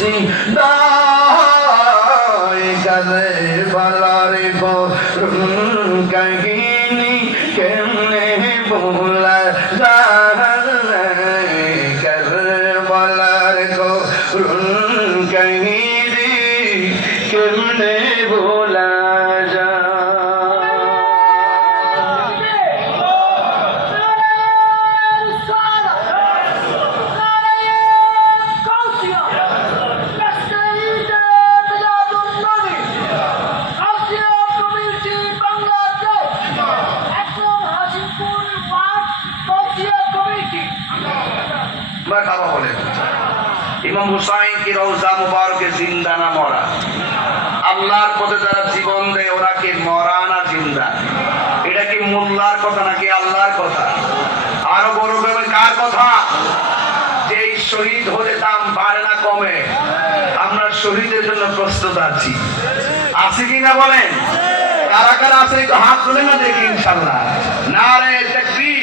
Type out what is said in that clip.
জিন্দা কারবালার করুণ কাহিনী কেমনে ভোলা যায় কারবালার করুণ কাহিনী কেমনে ভোলা যায় ইমাম হুসাইন কি রওজা মুবারকে জিন্দা না মরা? আল্লাহর পথে যারা জীবন দেয় ওরা কি মরা না জিন্দা? এটা কি মোল্লার কথা নাকি আল্লাহর কথা? আরো বড় করে কার কথা? যে শহীদ হলে দাম বাড়ে না কমে। আমরা শহীদের জন্য প্রস্তুত আছি, আছি কিনা বলেন? কারা কারা আছে একটু হাত তুলে না দেখি ইনশাআল্লাহ। নারে তাকবীর।